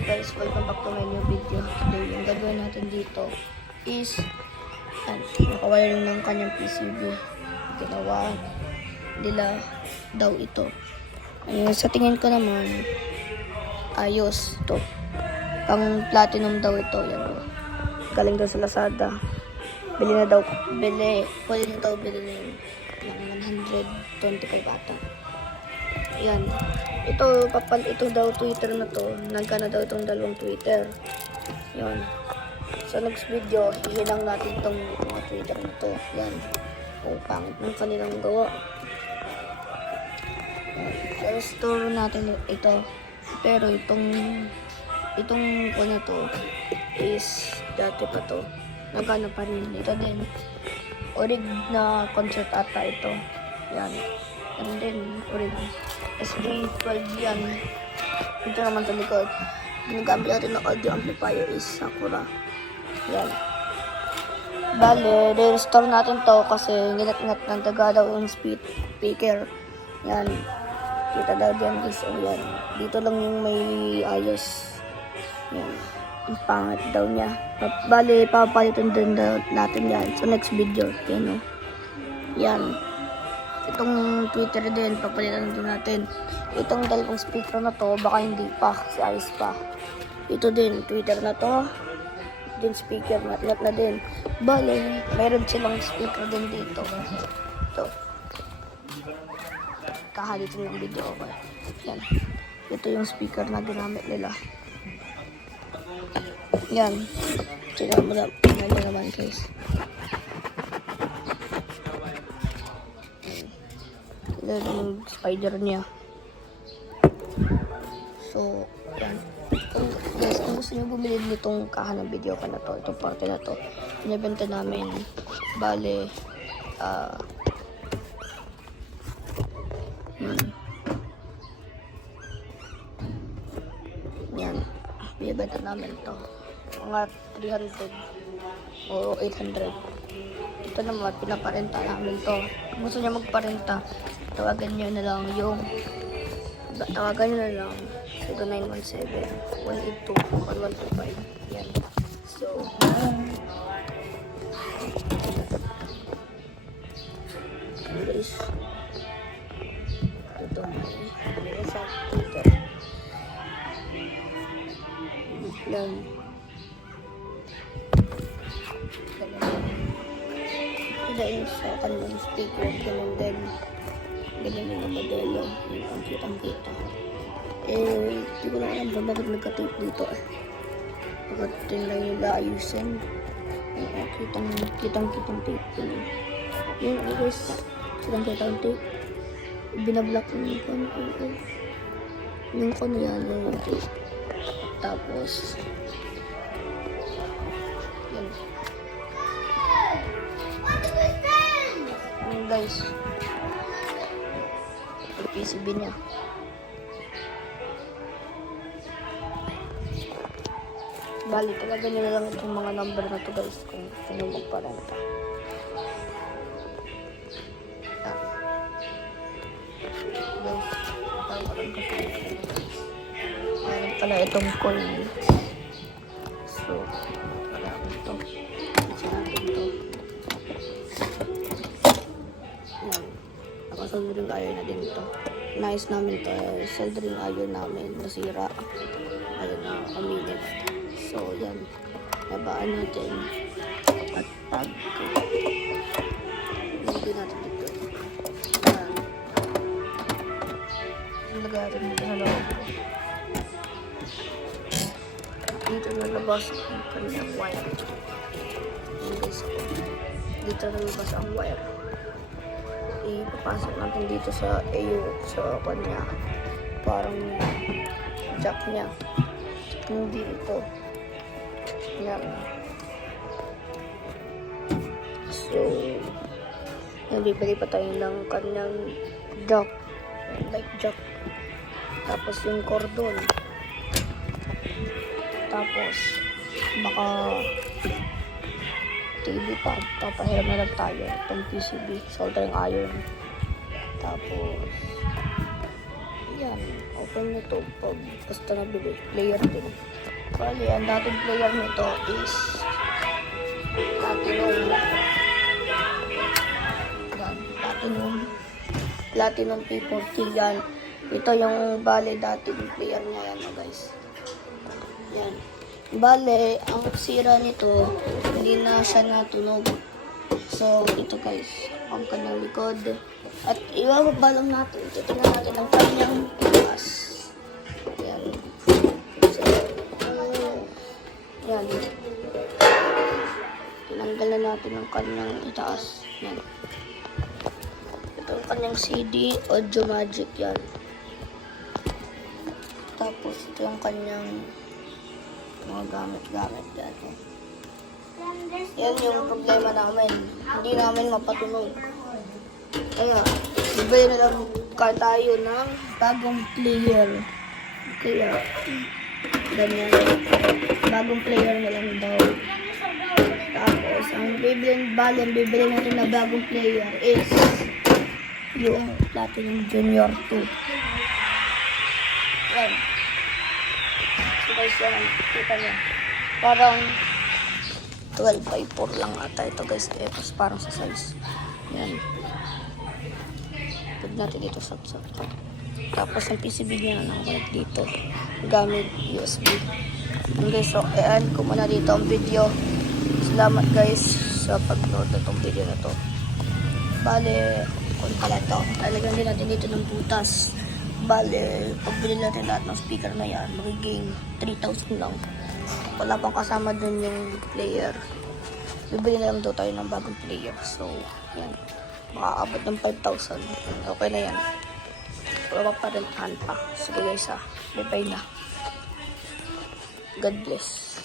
Hello guys, welcome back to my new video. Today, yung gagawin natin dito is nakawala ng kanyang PCB. Ginawa nila daw ito. Sa tingin ko naman, ayos to. Pang platinum daw ito. Yan o. Galing daw sa Lazada. Pwede na daw bilhin ng 125 ata. Yan. Ito daw Twitter na to. Nagkana daw itong dalawang Twitter. Yan. Sa next video, hihinang natin itong mga Twitter na to. Yan. Pangit ng kanilang gawa. I-restore natin ito. Pero itong ko na to is dati pa to. Nagana pa rin. Ito din. Orig na concert ata ito. Yan. And then, orig. SB12 yan. Ito naman sa likod. Ginagamit natin ng audio amplifier is Sakura. Yan. Bale, re-restore natin to kasi nginat-ngat ng taga daw yung speaker. Yan. Kita daw diyan guys. O yan. Dito lang yung may ayos. Yan. Ang pangit daw niya. Bale, papalitan din natin yan sa next video. Yan o. Yan. Itong Twitter din, papalitan din natin. Itong dalawang speaker na to, baka hindi pa, si ayos pa. Ito din, Twitter na to. Din speaker, mat na din. Bale, mayroon silang speaker din dito. Ito. Kahalitin ng video ko. Yan. Ito yung speaker na ginamit nila. Yan. Tignan mo naman guys. Yung spider niya. So, yan. Guys, kung gusto nyo bumili nitong kaha ng video ka na to, itong parte na to, pinibenta namin, bale, yan, pinibenta namin to, mga 300 o 800. Ito naman, pinaparenta namin to. Kung gusto nyo magparenta, tawagan nyo na lang 0917-182-1125. Yan. So, guys, ito may sa Twitter. Yan. Dahil sa kanilang speaker, ganun din. Ganyan yung modelo. Ang kitang-kita. Di ko na alam ba bakit nagka-tape dito bakit lang yung ayusin. Kitang-kitang tape ko lang. Yung guys, kitang-kitang tape. Binablock yung kon ko. Yung kon yan, yung tape. Tapos, yan. Guys, yung PCB niya. Bali, talaga nila lang itong mga number na to guys kung gusto nyo magparenta. Guys, parang kasi meron pala itong coin. So, wala ito. Isa natin ito. Soldering iron na din ito. Nice namin ito. Soldering iron namin. Nasira. Ayun na. Uminit. So, yan. Nabaan natin. At tag. Lagyan natin dito. Yan. Lagyan natin dito sa loob ko. Dito nalabas ang kanyang wire. Yan guys. Dito nalabas ang wire. Ipapasok natin dito sa kanya parang jack niya hindi ito yan. So nabibili pa tayo ng kanyang jack, like jack, tapos yung cordon, tapos baka TV pa, papahiram na lang tayo itong PCB, soldering iron, tapos yan, open nito pag basta nabili. Player din. Bali, ang dating player nito is Platinum P40 yan. Ito yung bale dating player niya yan, guys. Yan. Bale, ang sira nito, hindi na siya natunog. So, ito guys, ang kanyang likod. At iwababa lang natin. Titignan natin ang kanyang taas. Yan. So, yan. Tinanggal na natin ang kanyang itaas. Yan. Ito ang kanyang CD, Audio Magic yan. Tapos, ito yung kanyang mga gamit-gamit yan. Yan yung problema namin. Hindi namin mapatunog. Kaya, bibili na lang tayo ng bagong player. Kaya, ganyan. Bagong player na lang daw. Tapos, ang bibili natin na bagong player is yung Platinum Junior 2. Yan. So guys, yan. Kita niya. Parang 12x4 lang ata ito guys. Tapos parang sa size. Yan. Pag natin dito sa tapos ang PCB niya na nakakulit dito. Gamit USB. And guys, so i-end ko muna dito ang video. Salamat guys sa pag-nood na itong video na to. Bale, kung pala ito, talagang din natin dito ng butas. Bale, pagbili natin lahat ng speaker na yan, magiging 3,000 lang. Wala pang kasama dun yung player. Bibili na lang daw tayo ng bagong player. So, yan. Makaabot ng 5,000. Okay na yan. Wala pa rin pa. Sige guys ha. Bye-bye na. God bless.